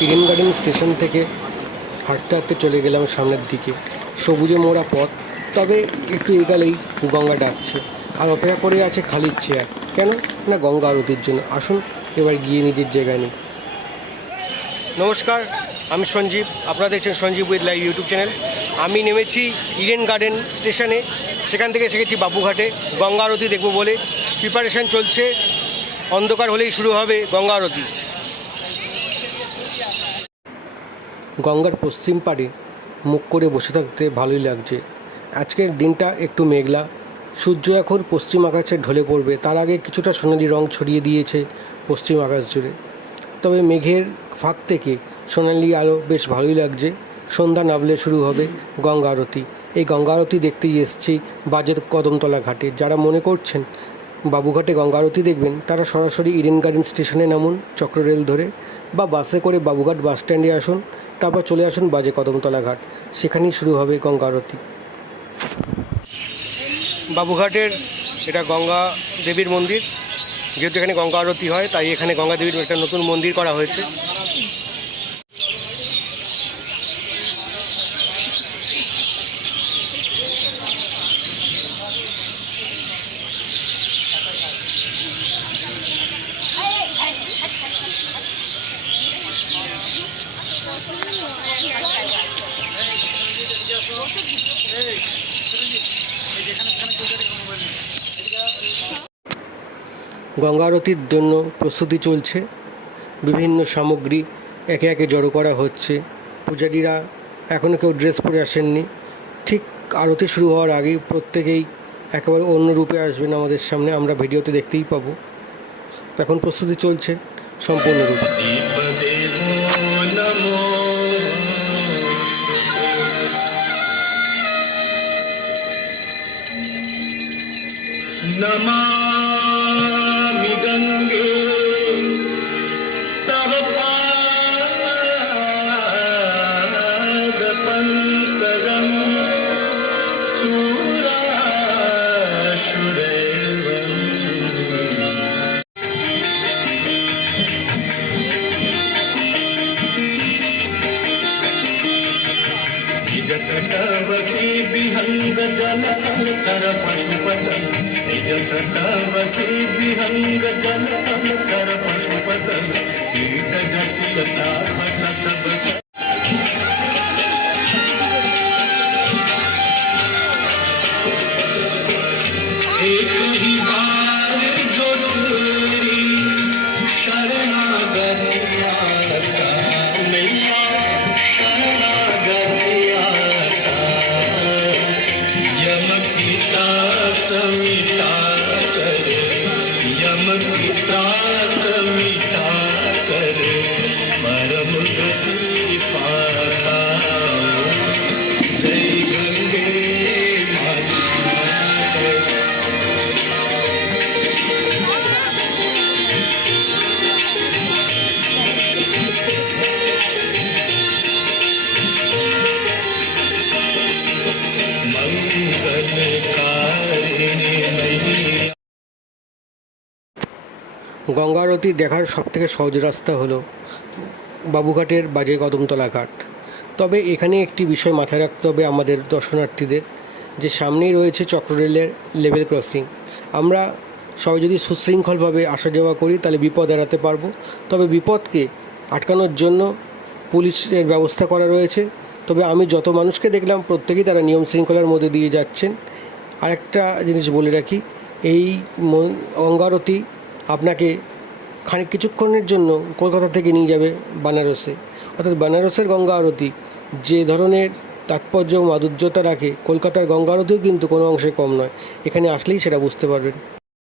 Eden garden station থেকে হাঁটতে হাঁটতে চলে গেলাম সামনের দিকে। সবুজে মোড়া পথ। তবে একটু এগালেই গঙ্গা ডাকছে। আর অপেক্ষা করে আছে খালি চেয়ার। কেন? না গঙ্গা আরতির জন্য। আসুন, এবার গিয়ে নিজের জায়গায় নিই। নমস্কার, আমি সঞ্জীব। আপনারা দেখছেন Sanjeev with live YouTube channel. আমি নেমেছি ইডেন গার্ডেন স্টেশনে। সেখান থেকে এসে গেছি বাবুঘাটে। গঙ্গা আরতি দেখব বলে। প্রিপারেশান চলছে। অন্ধকার হলেই শুরু হবে গঙ্গা আরতি। গঙ্গার পশ্চিম পাড়ে মুখ করে বসে থাকতে ভালোই লাগছে। আজকের দিনটা একটু মেঘলা। সূর্য এখন পশ্চিম আকাশে ঢলে পড়বে। তার আগে কিছুটা সোনালি রং ছড়িয়ে দিয়েছে পশ্চিম আকাশ জুড়ে। তবে মেঘের ফাঁক থেকে সোনালি আলো বেশ ভালোই লাগছে। সন্ধ্যা নামলে শুরু হবে গঙ্গা আরতি। এই গঙ্গা আরতি দেখতেই এসেছি বাজের কদমতলা ঘাটে। যারা মনে করছেন বাবুঘাটে গঙ্গা আরতি দেখবেন, তারা সরাসরি ইডেন গার্ডেন স্টেশনে নামুন, চক্র রেল ধরে বা বাসে করে বাবুঘাট বাস স্ট্যান্ডে আসুন, তারপর চলে আসুন বাজে কদমতলা ঘাট। সেখানেই শুরু হবে গঙ্গা আরতি। বাবুঘাটের এটা গঙ্গা দেবীর মন্দির, যেহেতু এখানে গঙ্গা আরতি হয়, তাই এখানে গঙ্গা দেবীর একটা নতুন মন্দির করা হয়েছে। গঙ্গা আরতির জন্য প্রস্তুতি চলছে। বিভিন্ন সামগ্রী একে একে জড়ো করা হচ্ছে। পূজারীরা এখনও কেউ ড্রেস পরে আসেননি। ঠিক আরতি শুরু হওয়ার আগেই প্রত্যেকেই একেবারে অন্য রূপে আসবেন আমাদের সামনে। আমরা ভিডিওতে দেখতেই পাবো। এখন প্রস্তুতি চলছে সম্পূর্ণরূপে Namah जलतल कर पशुपतल निजतटवसी विहङ्ग जलतल कर समर्पिता গঙ্গা আরতি দেখার সবথেকে সহজ রাস্তা হলো বাবুঘাটের বাজে কদমতলা ঘাট। তবে এখানে একটি বিষয় মাথায় রাখতে হবে আমাদের দর্শনার্থীদের, যে সামনেই রয়েছে চক্ররেলের লেভেল ক্রসিং। আমরা সবাই যদি সুশৃঙ্খলভাবে আসা যাওয়া করি, তাহলে বিপদ এড়াতে পারব। তবে বিপদকে আটকানোর জন্য পুলিশের ব্যবস্থা করা রয়েছে। তবে আমি যত মানুষকে দেখলাম, প্রত্যেকেই তারা নিয়ম শৃঙ্খলার মধ্যে দিয়ে যাচ্ছেন। আরেকটা জিনিস বলে রাখি, এই গঙ্গারতি আপনাকে খানিক কিছুক্ষণের জন্য কলকাতা থেকে নিয়ে যাবে বানারসে। অর্থাৎ বানারসের গঙ্গা আরতি, যে ধরনের তাৎপর্য মাধুর্যতা রাখে, কলকাতার গঙ্গা আরতিও কিন্তু কোনো অংশে কম নয়। এখানে আসলেই সেটা বুঝতে পারবেন।